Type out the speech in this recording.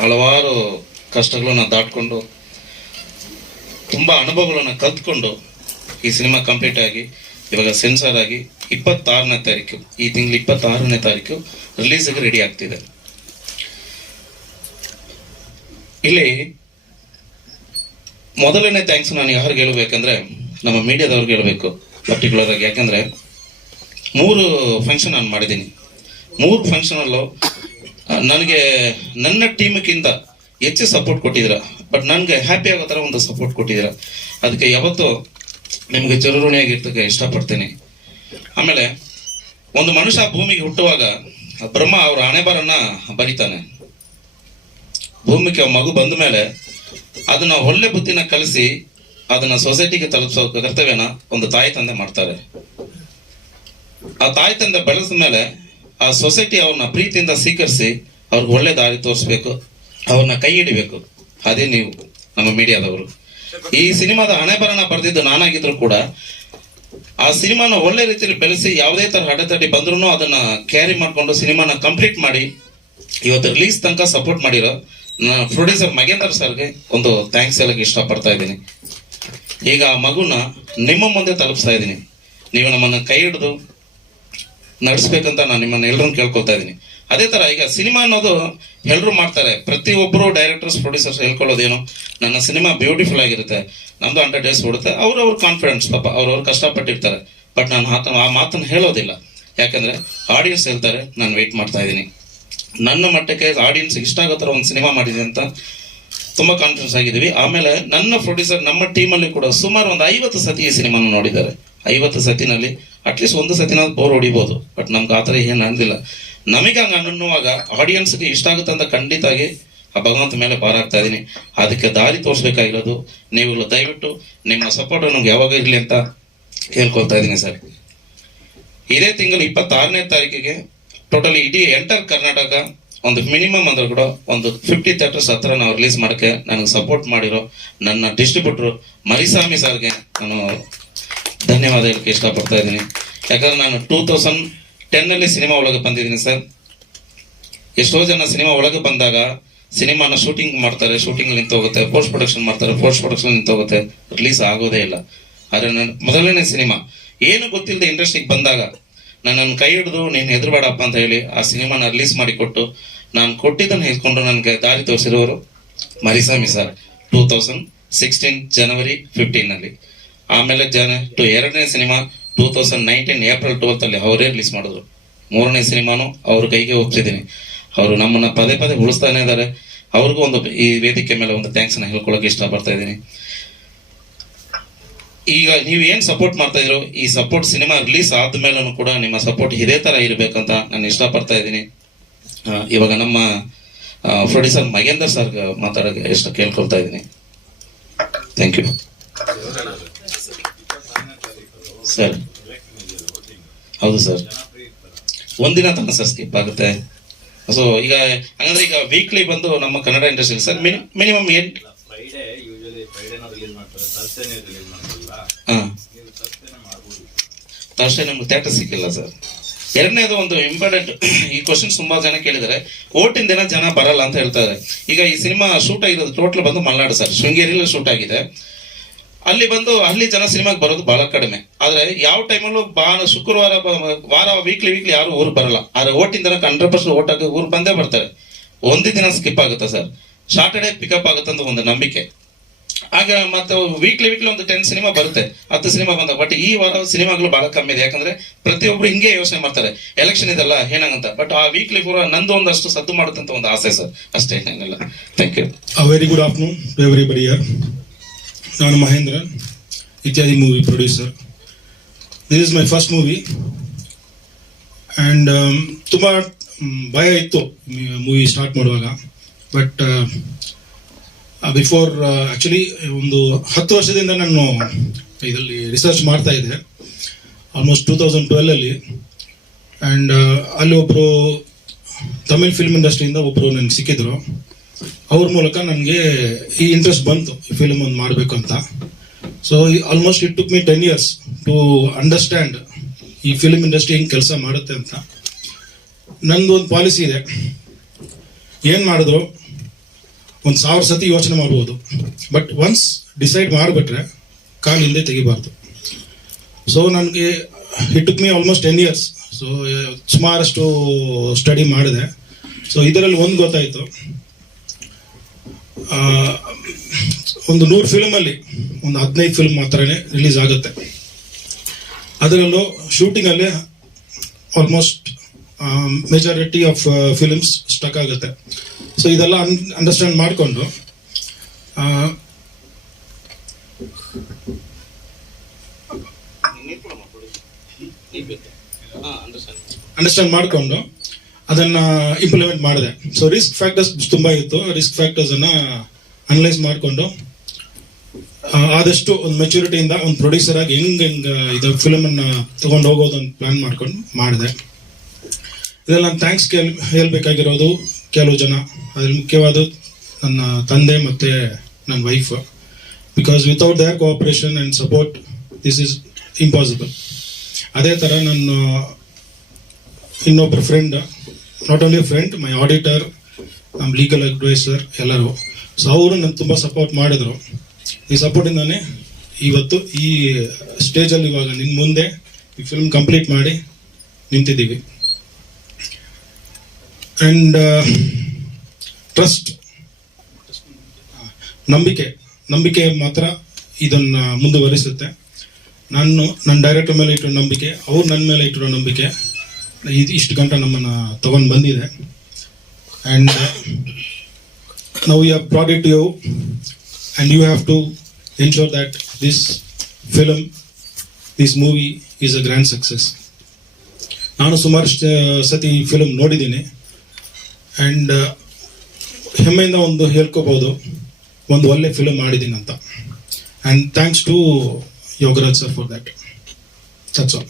ಹಲವಾರು ಕಷ್ಟಗಳನ್ನ ದಾಟ್ಕೊಂಡು, ತುಂಬ ಅನುಭವಗಳನ್ನು ಕಲ್ತ್ಕೊಂಡು ಈ ಸಿನಿಮಾ ಕಂಪ್ಲೀಟ್ ಆಗಿ, ಇವಾಗ ಸೆನ್ಸಾರ್ ಆಗಿ ಇಪ್ಪತ್ತಾರನೇ ತಾರೀಕು, ಈ ತಿಂಗಳು ಇಪ್ಪತ್ತಾರನೇ ತಾರೀಕು ರಿಲೀಸಿಗೆ ರೆಡಿ ಆಗ್ತಿದೆ. ಇಲ್ಲಿ ಮೊದಲನೇ ಥ್ಯಾಂಕ್ಸ್ ನಾನು ಯಾರಿಗೆ ಹೇಳಬೇಕಂದ್ರೆ, ನಮ್ಮ ಮೀಡಿಯಾದವ್ರಿಗೆ ಹೇಳಬೇಕು ಪರ್ಟಿಕ್ಯುಲರ್ ಆಗಿ ಯಾಕಂದ್ರೆ, ಮೂರು ಫಂಕ್ಷನ್ ನಾನು ಮಾಡಿದ್ದೀನಿ. ಮೂರು ಫಂಕ್ಷನಲ್ಲೂ ನನಗೆ ನನ್ನ ಟೀಮ್ಗಿಂತ ಹೆಚ್ಚು ಸಪೋರ್ಟ್ ಕೊಟ್ಟಿದ್ದೀರ. ಬಟ್ ನನಗೆ ಹ್ಯಾಪಿ ಆಗೋ ಥರ ಒಂದು ಸಪೋರ್ಟ್ ಕೊಟ್ಟಿದ್ದೀರ. ಅದಕ್ಕೆ ಯಾವತ್ತೂ ನಿಮಗೆ ಚಿರಋಣಿಯಾಗಿರ್ತಕ್ಕೆ ಇಷ್ಟಪಡ್ತೀನಿ. ಆಮೇಲೆ ಒಂದು ಮನುಷ್ಯ ಭೂಮಿಗೆ ಹುಟ್ಟುವಾಗ ಬ್ರಹ್ಮ ಅವರ ಹಣೆಬರನ್ನ ಬರಿತಾನೆ. ಭೂಮಿಗೆ ಮಗು ಬಂದ ಮೇಲೆ ಅದನ್ನ ಒಳ್ಳೆ ಬುದ್ಧಿನ ಕಲಿಸಿ ಅದನ್ನ ಸೊಸೈಟಿಗೆ ತಲುಪಿಸೋ ಕರ್ತವ್ಯನ ಒಂದು ತಾಯಿ ತಂದೆ ಮಾಡ್ತಾರೆ. ಆ ತಾಯಿ ತಂದೆ ಬೆಳೆಸಿದ ಮೇಲೆ ಆ ಸೊಸೈಟಿ ಅವ್ರನ್ನ ಪ್ರೀತಿಯಿಂದ ಸ್ವೀಕರಿಸಿ ಅವ್ರಿಗೆ ಒಳ್ಳೆ ದಾರಿ ತೋರಿಸ್ಬೇಕು, ಅವ್ರನ್ನ ಕೈ ಹಿಡಿಬೇಕು. ಅದೇ ನೀವು, ನಮ್ಮ ಮೀಡಿಯಾದವರು. ಈ ಸಿನಿಮಾದ ಹಣೆಬರನ ಬರೆದಿದ್ದು ನಾನಾಗಿದ್ರು ಕೂಡ, ಆ ಸಿನಿಮಾನ ಒಳ್ಳೆ ರೀತಿಯಲ್ಲಿ ಬೆಳೆಸಿ ಯಾವುದೇ ತರ ಹಡತಡಿ ಬಂದ್ರು ಅದನ್ನ ಕ್ಯಾರಿ ಮಾಡಿಕೊಂಡು ಸಿನಿಮಾನ ಕಂಪ್ಲೀಟ್ ಮಾಡಿ, ಇವತ್ತು ರಿಲೀಸ್ ತನಕ ಸಪೋರ್ಟ್ ಮಾಡಿರೋ ಪ್ರೊಡ್ಯೂಸರ್ ಮಗೇಂದ್ರ ಸರ್ಗೆ ಒಂದು ಥ್ಯಾಂಕ್ಸ್ ಹೇಳಕ್ಕೆ ಇಷ್ಟಪಡ್ತಾ ಇದ್ದೀನಿ. ಈಗ ಆ ಮಗುನ ನಿಮ್ಮ ಮುಂದೆ ತಲುಪಿಸ್ತಾ ಇದ್ದೀನಿ. ನೀವು ನಮ್ಮನ್ನು ಕೈ ಹಿಡಿದು ನಡೆಸ್ಬೇಕಂತ ನಾನು ನಿಮ್ಮನ್ನ ಎಲ್ಲರೂ ಕೇಳ್ಕೊತಾ ಇದ್ದೀನಿ. ಅದೇ ತರ ಈಗ ಸಿನಿಮಾ ಅನ್ನೋದು ಎಲ್ಲರೂ ಮಾಡ್ತಾರೆ. ಪ್ರತಿಯೊಬ್ಬರು ಡೈರೆಕ್ಟರ್ಸ್ ಪ್ರೊಡ್ಯೂಸರ್ಸ್ ಹೇಳ್ಕೊಳ್ಳೋದೇನು, ನನ್ನ ಸಿನಿಮಾ ಬ್ಯೂಟಿಫುಲ್ ಆಗಿರುತ್ತೆ ನಮ್ದು ಹಂಡ್ರೆಡ್ ಡೇಸ್ ಓಡುತ್ತೆ, ಅವ್ರವ್ರ ಕಾನ್ಫಿಡೆನ್ಸ್ ಪಾಪ, ಅವ್ರವ್ರು ಕಷ್ಟಪಟ್ಟಿರ್ತಾರೆ. ಬಟ್ ನಾನು ಆತ ಆ ಮಾತನ್ನು ಹೇಳೋದಿಲ್ಲ. ಯಾಕಂದ್ರೆ ಆಡಿಯನ್ಸ್ ಹೇಳ್ತಾರೆ, ನಾನು ವೆಯ್ಟ್ ಮಾಡ್ತಾ ಇದ್ದೀನಿ. ನನ್ನ ಮಟ್ಟಕ್ಕೆ ಆಡಿಯನ್ಸ್ ಇಷ್ಟ ಆಗೋ ಥರ ಒಂದು ಸಿನಿಮಾ ಮಾಡಿದೆ ಅಂತ ತುಂಬಾ ಕಾನ್ಫಿಡೆನ್ಸ್ ಆಗಿದ್ದೀವಿ. ಆಮೇಲೆ ನನ್ನ ಪ್ರೊಡ್ಯೂಸರ್ ನಮ್ಮ ಟೀಮಲ್ಲಿ ಕೂಡ ಸುಮಾರು ಒಂದು ಐವತ್ತು ಸತಿ ಈ ಸಿನಿಮಾನ ನೋಡಿದ್ದಾರೆ. ಐವತ್ತು ಸತಿನಲ್ಲಿ ಅಟ್ಲೀಸ್ಟ್ ಒಂದು ಸತಿನ ಬೋರ್ ಹೊಡಿಬೋದು. ಬಟ್ ನಮ್ಗೆ ಆ ಥರ ಏನು ಅನ್ನಿಲ್ಲ ನಮಗೆ ಹಂಗೆ ಅನ್ನುವಾಗ ಆಡಿಯನ್ಸ್ಗೆ ಇಷ್ಟ ಆಗುತ್ತೆ ಅಂತ ಖಂಡಿತಾಗಿ ಆ ಭಗವಂತ ಮೇಲೆ ಪಾರಾಗ್ತಾ ಇದ್ದೀನಿ. ಅದಕ್ಕೆ ದಾರಿ ತೋರಿಸ್ಬೇಕಾಗಿರೋದು ನೀವು ದಯವಿಟ್ಟು ನಿಮ್ಮ ಸಪೋರ್ಟ್ ನಮ್ಗೆ ಯಾವಾಗ ಇರಲಿ ಅಂತ ಕೇಳ್ಕೊಳ್ತಾ ಇದ್ದೀನಿ ಸರ್. ಇದೇ ತಿಂಗಳು ಇಪ್ಪತ್ತಾರನೇ ತಾರೀಕಿಗೆ ಟೋಟಲಿ ಇಡೀ ಎಂಟರ್ ಕರ್ನಾಟಕ ಒಂದು ಮಿನಿಮಮ್ ಅಂದ್ರೆ ಕೂಡ ಒಂದು ಫಿಫ್ಟಿ ಥಿಯೇಟರ್ಸ್ ಹತ್ರ ನಾವು ರಿಲೀಸ್ ಮಾಡೋಕ್ಕೆ ನನಗೆ ಸಪೋರ್ಟ್ ಮಾಡಿರೋ ನನ್ನ ಡಿಸ್ಟ್ರಿಬ್ಯೂಟ್ರು ಮರಿಸ್ವಾಮಿ ಸರ್ಗೆ ನಾನು ಧನ್ಯವಾದ ಹೇಳಕ್ಕೆ ಇಷ್ಟಪಡ್ತಾ ಇದ್ದೀನಿ. ಯಾಕಂದ್ರೆ ನಾನು ಟೂ ತೌಸಂಡ್ ಟೆನ್ನಲ್ಲಿ ಸಿನಿಮಾ ಒಳಗೆ ಬಂದಿದ್ದೀನಿ ಸರ್. ಎಷ್ಟೋ ಜನ ಸಿನಿಮಾ ಒಳಗೆ ಬಂದಾಗ ಸಿನಿಮಾನ ಶೂಟಿಂಗ್ ಮಾಡ್ತಾರೆ ಶೂಟಿಂಗ್ ನಿಂತು ಹೋಗುತ್ತೆ ಪೋಸ್ಟ್ ಪ್ರೊಡಕ್ಷನ್ ಮಾಡ್ತಾರೆ ಪೋಸ್ಟ್ ಪ್ರೊಡಕ್ಷನ್ ನಿಂತು ಹೋಗುತ್ತೆ ರಿಲೀಸ್ ಆಗೋದೇ ಇಲ್ಲ. ಆದರೆ ನನ್ನ ಮೊದಲನೇ ಸಿನಿಮಾ ಏನು ಗೊತ್ತಿಲ್ಲದೆ ಇಂಡಸ್ಟ್ರಿಗೆ ಬಂದಾಗ ನನ್ನನ್ನು ಕೈ ಹಿಡಿದು, ನೀನು ಹೆದರಬೇಡಪ್ಪ ಅಂತ ಹೇಳಿ ಆ ಸಿನಿಮಾನ ರಿಲೀಸ್ ಮಾಡಿ ಕೊಟ್ಟು ನಾನು ಕೊಟ್ಟಿದ್ದನ್ನು ಹೇಳ್ಕೊಂಡು ನನಗೆ ದಾರಿ ತೋರಿಸಿರೋರು Marisami sir. Two thousand sixteen January ಫಿಫ್ಟೀನ್ನಲ್ಲಿ ಆಮೇಲೆ ಜನ ಟು ಎರಡನೇ cinema two thousand nineteen April twelfth ಅಲ್ಲಿ ಅವರೇ ರಿಲೀಸ್ ಮಾಡಿದ್ರು. ಮೂರನೇ ಸಿನಿಮಾನು ಅವ್ರ ಕೈಗೆ ಹೋಗ್ತಿದ್ದೀನಿ. ಅವರು ನಮ್ಮನ್ನ ಪದೇ ಪದೇ ಉಳಿಸ್ತಾನೆ ಇದ್ದಾರೆ. ಅವ್ರಿಗೂ ಒಂದು ಈ ವೇದಿಕೆ ಮೇಲೆ ಒಂದು ಥ್ಯಾಂಕ್ಸ್ನ ಹೇಳ್ಕೊಳಕ್ಕೆ ಇಷ್ಟಪಡ್ತಾ ಇದ್ದೀನಿ. ಈಗ ನೀವು ಏನ್ ಸಪೋರ್ಟ್ ಮಾಡ್ತಾ ಇದ್ರು ಈ ಸಪೋರ್ಟ್ ಸಿನಿಮಾ ರಿಲೀಸ್ ಆದ್ಮೇಲೂ ಕೂಡ ನಿಮ್ಮ ಸಪೋರ್ಟ್ ಇದೇ ತರ ಇರಬೇಕಂತ ನಾನು ಇಷ್ಟಪಡ್ತಾ ಇದ್ದೀನಿ. ಇವಾಗ ನಮ್ಮ ಪ್ರೊಡ್ಯೂಸರ್ ಮಗೇಂದರ್ ಸರ್ ಮಾತಾಡೋಕೆ ಇಷ್ಟ ಕೇಳ್ಕೊಳ್ತಾ ಇದ್ದೀನಿ. Thank you sir. ಹೌದು ಸರ್. ಒಂದಿನ ತನಕ ಸರ್ ಸ್ಕಿಪ್ ಆಗುತ್ತೆ. ಸೊ ಈಗ ಹಂಗಂದ್ರೆ ಈಗ ವೀಕ್ಲಿ ಬಂದು ನಮ್ಮ ಕನ್ನಡ ಇಂಡಸ್ಟ್ರಿ ಸರ್ ಮಿನಿಮಮ್ ಎಂಟು ಅಷ್ಟೇ ನಮ್ಗೆ ಥಿಯೇಟರ್ ಸಿಕ್ಕಿಲ್ಲ ಸರ್. ಎರಡನೇದು ಒಂದು ಇಂಪಾರ್ಟೆಂಟ್ ಈ ಕ್ವಶನ್ ತುಂಬಾ ಜನ ಕೇಳಿದ್ದಾರೆ. ಓಟಿನ ದಿನ ಜನ ಬರಲ್ಲ ಅಂತ ಹೇಳ್ತಾರೆ ಈಗ ಈ ಸಿನಿಮಾ ಶೂಟ್ ಆಗಿರೋದು ಟೋಟಲ್ ಬಂದು ಮಲ್ನಾಡು ಸರ್. ಶೃಂಗೇರಿಯಲ್ಲಿ ಶೂಟ್ ಆಗಿದೆ. ಅಲ್ಲಿ ಬಂದು ಅಲ್ಲಿ ಜನ ಸಿನಿಮಾಗೆ ಬರೋದು ಬಹಳ ಕಡಿಮೆ. ಆದ್ರೆ ಯಾವ ಟೈಮಲ್ಲೂ ಬಹಳ ಶುಕ್ರವಾರ ವಾರ ವೀಕ್ಲಿ ವೀಕ್ಲಿ ಯಾರು ಊರು ಬರಲ್ಲ. ಆದ್ರೆ ಓಟಿನ ದಿನ ಹಂಡ್ರೆಡ್ ಪರ್ಸೆಂಟ್ ಓಟ್ ಹಾಕಿ ಊರು ಬಂದೇ ಬರ್ತಾರೆ. ಒಂದೇ ದಿನ ಸ್ಕಿಪ್ ಆಗುತ್ತೆ ಸರ್ ಸಾಟರ್ಡೆ ಪಿಕಪ್ ಆಗುತ್ತೆ ಅಂತ ಒಂದು ನಂಬಿಕೆ. ಆಗ ಮತ್ತೆ ವೀಕ್ಲಿ ವೀಕ್ಲಿ ಒಂದು ಟೆನ್ ಸಿನಿಮಾ ಬರುತ್ತೆ, ಹತ್ತು ಸಿನಿಮಾ ಬಂದ ಬಟ್ ಈ ವಾರ ಸಿನಿಮಾಗಳು ಬಹಳ ಕಮ್ಮಿ ಇದೆ. ಯಾಕಂದ್ರೆ ಪ್ರತಿಯೊಬ್ರು ಹಿಂಗೆ ಯೋಚನೆ ಮಾಡ್ತಾರೆ. ಎಲೆಕ್ಷನ್ ಇದೆಲ್ಲ ಏನಂತ ಬಟ್ ಆ ವೀಕ್ಲಿ ಪೂರ ನಂದು ಒಂದಷ್ಟು ಸದ್ದು ಮಾಡುತ್ತಂತ ಒಂದು ಆಸೆ ಸರ್ ಅಷ್ಟೇ, ಏನಿಲ್ಲ. Thank you very good afternoon here. ನಾನು Mahendra, Ityadi movie producer this is my first movie and ತುಂಬ ಭಯ ಇತ್ತು ಮೂವಿ ಸ್ಟಾರ್ಟ್ ಮಾಡುವಾಗ. ಬಟ್ ಬಿಫೋರ್ ಆ್ಯಕ್ಚುಲಿ ಒಂದು ಹತ್ತು ವರ್ಷದಿಂದ ನಾನು ಇದರಲ್ಲಿ ರಿಸರ್ಚ್ ಮಾಡ್ತಾ ಇದ್ದೆ. ಆಲ್ಮೋಸ್ಟ್ ಟೂ ತೌಸಂಡ್ ಟ್ವೆಲ್ಲಲ್ಲಿ ಆ್ಯಂಡ್ ಅಲ್ಲಿ ಒಬ್ಬರು ತಮಿಳ್ ಫಿಲ್ಮ್ ಇಂಡಸ್ಟ್ರಿಯಿಂದ ಒಬ್ಬರು ನನಗೆ ಸಿಕ್ಕಿದ್ರು. ಅವ್ರ ಮೂಲಕ ನನಗೆ ಈ ಇಂಟ್ರೆಸ್ಟ್ ಬಂತು, ಈ ಫಿಲ್ಮ್ ಒಂದು ಮಾಡಬೇಕು ಅಂತ so almost it took me ten years to understand ಈ ಫಿಲ್ಮ್ ಇಂಡಸ್ಟ್ರಿ ಹೆಂಗೆ ಕೆಲಸ ಮಾಡುತ್ತೆ ಅಂತ. ನಂದು ಒಂದು ಪಾಲಿಸಿ ಇದೆ. ಏನು ಮಾಡಿದ್ರು? ಒಂದು ಸಾವಿರ ಸತಿ ಯೋಚನೆ ಮಾಡ್ಬೋದು. ಬಟ್ ಒನ್ಸ್ ಡಿಸೈಡ್ ಮಾಡಿಬಿಟ್ರೆ, ಕಾಲು ಹಿಂದೆ ತೆಗಿಬಾರ್ದು. ಸೊ ನನಗೆ it me almost ten years so ಸುಮಾರಷ್ಟು ಸ್ಟಡಿ ಮಾಡಿದೆ. ಸೊ ಇದರಲ್ಲಿ ಒಂದು ಗೊತ್ತಾಯಿತು. ಒಂದು ನೂರು ಫಿಲ್ಮಲ್ಲಿ ಒಂದು ಹದಿನೈದು ಫಿಲ್ಮ್ ಮಾತ್ರನೇ ರಿಲೀಸ್ ಆಗುತ್ತೆ. ಅದರಲ್ಲೂ ಶೂಟಿಂಗಲ್ಲಿ almost majority of films stuck ಆಗುತ್ತೆ. ಸೊ ಇದೆಲ್ಲ ಅಂಡರ್ಸ್ಟ್ಯಾಂಡ್ ಮಾಡಿಕೊಂಡು ಅಂಡರ್ಸ್ಟ್ಯಾಂಡ್ ಮಾಡಿಕೊಂಡು ಅದನ್ನ ಇಂಪ್ಲಿಮೆಂಟ್ ಮಾಡಿದೆ. ಸೊ ರಿಸ್ಕ್ ಫ್ಯಾಕ್ಟರ್ಸ್ ತುಂಬಾ ಇತ್ತು. ರಿಸ್ಕ್ ಫ್ಯಾಕ್ಟರ್ಸ್ ಅನ್ನ ಅನಲೈಸ್ ಮಾಡಿಕೊಂಡು ಆದಷ್ಟು ಒಂದು ಮೆಚುರಿಟಿಯಿಂದ ಒಂದು ಪ್ರೊಡ್ಯೂಸರ್ ಆಗಿ ಹೆಂಗ್ ಹೆಂಗ್ ಇದು ಫಿಲಮ್ ಅನ್ನ ತಗೊಂಡು ಹೋಗೋದು ಅಂತ ಪ್ಲಾನ್ ಮಾಡ್ಕೊಂಡು ಮಾಡಿದೆ. ಇದೆಲ್ಲ ನಾನು ಥ್ಯಾಂಕ್ಸ್ ಕೇಳ್, ಹೇಳ್ಬೇಕಾಗಿರೋದು ಕೆಲವು ಜನ. ಅದ್ರಲ್ಲಿ ಮುಖ್ಯವಾದ ನನ್ನ ತಂದೆ ಮತ್ತೆ ನನ್ನ wife because without their cooperation and support this is impossible ಅದೇ ಥರ ನನ್ನ ಇನ್ನೊಬ್ಬರು friend not only friend my auditor ನಮ್ಮ ಲೀಗಲ್ ಅಡ್ವೈಸರ್ ಎಲ್ಲರೂ. ಸೊ ಅವರು ನನ್ನ ತುಂಬ ಸಪೋರ್ಟ್ ಮಾಡಿದ್ರು. ಈ ಸಪೋರ್ಟಿಂದಾನೇ ಇವತ್ತು ಈ ಸ್ಟೇಜಲ್ಲಿ ಇವಾಗ ನಿನ್ನ ಮುಂದೆ ಈ ಫಿಲ್ಮ್ ಕಂಪ್ಲೀಟ್ ಮಾಡಿ ನಿಂತಿದ್ದೀವಿ. ಆ್ಯಂಡ್ ಟ್ರಸ್ಟ್ ನಂಬಿಕೆ. ನಂಬಿಕೆ ಮಾತ್ರ ಇದನ್ನು ಮುಂದುವರಿಸುತ್ತೆ. ನಾನು, ನನ್ನ ಡೈರೆಕ್ಟರ್ ಮೇಲೆ ಇಟ್ಟಿರೋ ನಂಬಿಕೆ, ಅವ್ರು ನನ್ನ ಮೇಲೆ ಇಟ್ಟಿರೋ ನಂಬಿಕೆ. ಇದು ಇಷ್ಟು ಗಂಟೆ ನಮ್ಮನ್ನು ತಗೊಂಡು ಬಂದಿದೆ. ಆ್ಯಂಡ್ ನಾವು you have product you and you have to ensure that this film this movie is a grand success ನಾನು ಸುಮಾರು ಸತಿ ಈ ಫಿಲಮ್ ನೋಡಿದ್ದೀನಿ ಆ್ಯಂಡ್ ಹೆಮ್ಮೆಯಿಂದ ಒಂದು ಹೇಳ್ಕೋಬೋದು, ಒಂದು ಒಳ್ಳೆ ಫಿಲಮ್ ಮಾಡಿದ್ದೀನಿ ಅಂತ. And thanks to Yogaraj sir for that that's all